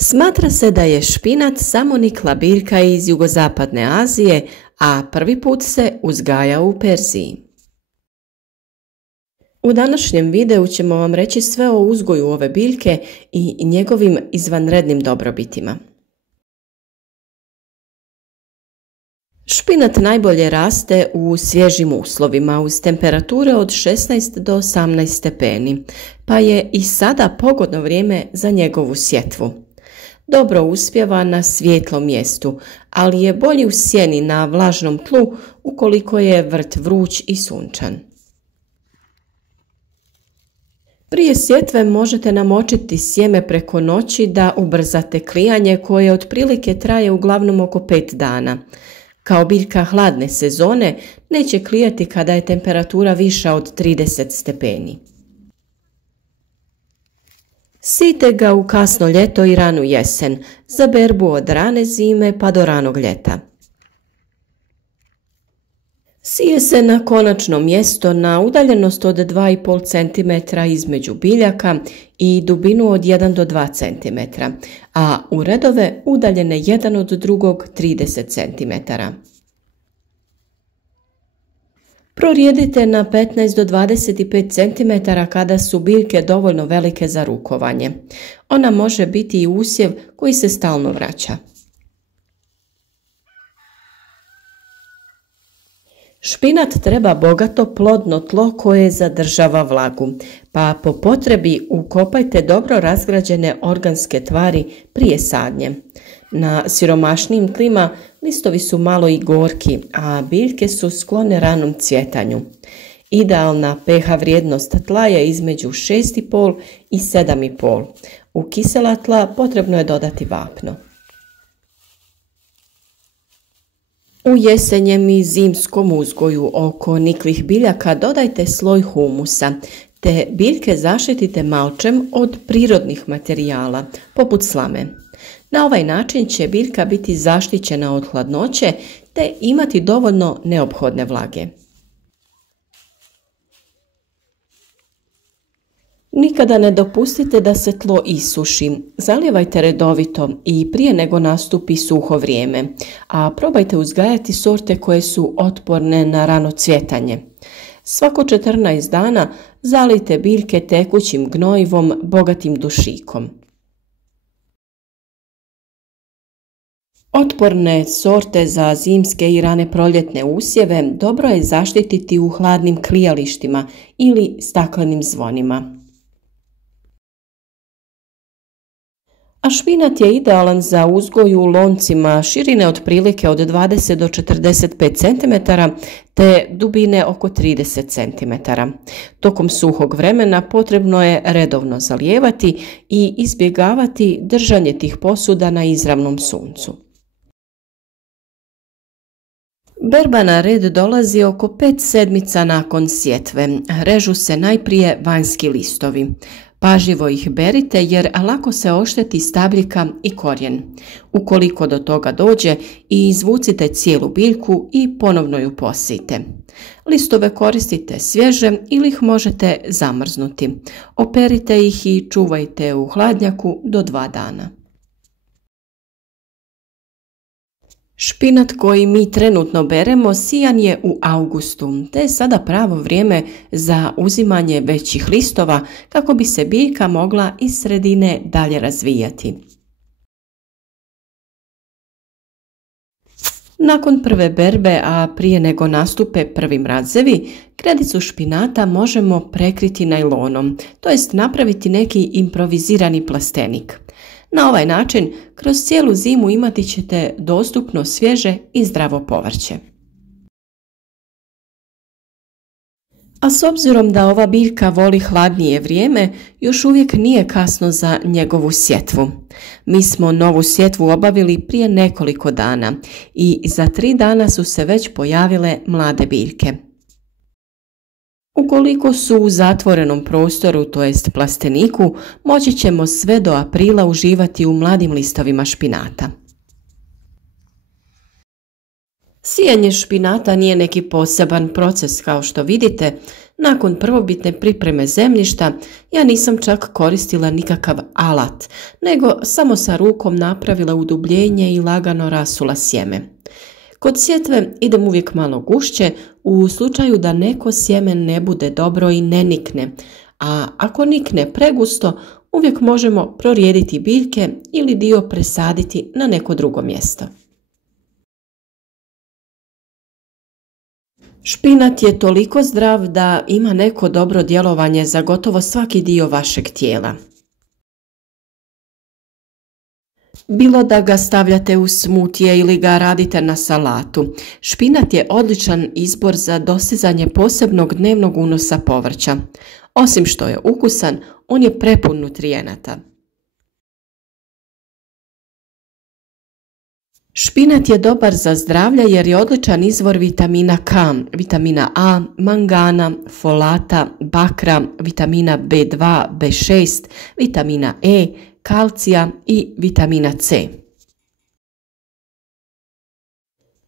Smatra se da je špinat samonikla biljka iz jugozapadne Azije, a prvi put se uzgaja u Perziji. U današnjem videu ćemo vam reći sve o uzgoju ove biljke i njegovim izvanrednim dobrobitima. Špinat najbolje raste u svježim uslovima uz temperature od 16 do 18 stepeni, pa je i sada pogodno vrijeme za njegovu sjetvu. Dobro uspijeva na svijetlom mjestu, ali je bolji u sjeni na vlažnom tlu ukoliko je vrt vruć i sunčan. Prije sjetve možete namočiti sjeme preko noći da ubrzate klijanje koje otprilike traje uglavnom oko 5 dana. Kao biljka hladne sezone neće klijati kada je temperatura viša od 30 stepeni. Sijte ga u kasno ljeto i ranu jesen, za berbu od rane zime pa do ranog ljeta. Sije se na konačno mjesto na udaljenost od 2,5 cm između biljaka i dubinu od 1 do 2 cm, a u redove udaljene jedan od drugog 30 cm. Prorijedite na 15 do 25 cm kada su biljke dovoljno velike za rukovanje. Ona može biti i usjev koji se stalno vraća. Špinat treba bogato plodno tlo koje zadržava vlagu, pa po potrebi ukopajte dobro razgrađene organske tvari prije sadnje. Na siromašnijim tlima listovi su malo i gorki, a biljke su sklone ranom cvjetanju. Idealna pH vrijednost tla je između 6,5 i 7,5. U kisela tla potrebno je dodati vapno. U jesenjem i zimskom uzgoju oko niklih biljaka dodajte sloj humusa, te biljke zaštitite malčem od prirodnih materijala, poput slame. Na ovaj način će biljka biti zaštićena od hladnoće te imati dovoljno neophodne vlage. Nikada ne dopustite da se tlo isuši, zalijevajte redovito i prije nego nastupi suho vrijeme, a probajte uzgajati sorte koje su otporne na rano cvjetanje. Svako 14 dana zalijte biljke tekućim gnojivom bogatim dušikom. Otporne sorte za zimske i rane proljetne usjeve dobro je zaštititi u hladnim klijalištima ili staklenim zvonima. A špinat je idealan za uzgoj u loncima širine otprilike od 20 do 45 cm te dubine oko 30 cm. Tokom suhog vremena potrebno je redovno zalijevati i izbjegavati držanje tih posuda na izravnom suncu. Berba na red dolazi oko 5 sedmica nakon sjetve. Režu se najprije vanjski listovi. Pažljivo ih berite jer lako se ošteti stabljika i korijen. Ukoliko do toga dođe, izvucite cijelu biljku i ponovno ju posijte. Listove koristite svježe ili ih možete zamrznuti. Operite ih i čuvajte u hladnjaku do 2 dana. Špinat koji mi trenutno beremo sijan je u augustu, te je sada pravo vrijeme za uzimanje većih listova kako bi se biljka mogla iz sredine dalje razvijati. Nakon prve berbe, a prije nego nastupe prvi mrazevi, kredicu špinata možemo prekriti najlonom, to jest napraviti neki improvizirani plastenik. Na ovaj način, kroz cijelu zimu imati ćete dostupno svježe i zdravo povrće. A s obzirom da ova biljka voli hladnije vrijeme, još uvijek nije kasno za njegovu sjetvu. Mi smo novu sjetvu obavili prije nekoliko dana i za 3 dana su se već pojavile mlade biljke. Ukoliko su u zatvorenom prostoru, to jest plasteniku, moći ćemo sve do aprila uživati u mladim listovima špinata. Sijanje špinata nije neki poseban proces kao što vidite. Nakon prvobitne pripreme zemljišta ja nisam čak koristila nikakav alat, nego samo sa rukom napravila udubljenje i lagano rasula sjeme. Kod sjetve idem uvijek malo gušće u slučaju da neko sjeme ne bude dobro i ne nikne, a ako nikne pregusto uvijek možemo prorijediti biljke ili dio presaditi na neko drugo mjesto. Špinat je toliko zdrav da ima neko dobro djelovanje za gotovo svaki dio vašeg tijela. Bilo da ga stavljate u smutije ili ga radite na salatu, špinat je odličan izbor za dostizanje posebnog dnevnog unosa povrća. Osim što je ukusan, on je prepun nutrijenata. Špinat je dobar za zdravlje jer je odličan izvor vitamina K, vitamina A, mangana, folata, bakra, vitamina B2, B6, vitamina E, kalcija i vitamina C.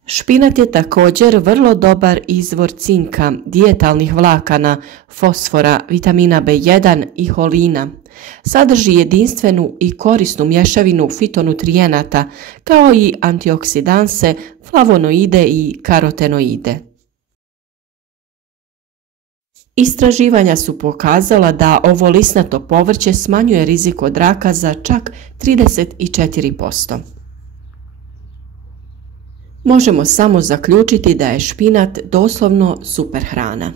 Špinat je također vrlo dobar izvor cinka, dijetalnih vlakana, fosfora, vitamina B1 i holina. Sadrži jedinstvenu i korisnu mješavinu fitonutrijenata kao i antioksidanse, flavonoide i karotenoide. Istraživanja su pokazala da ovo lisnato povrće smanjuje rizik od raka za čak 34%. Možemo samo zaključiti da je špinat doslovno super hrana.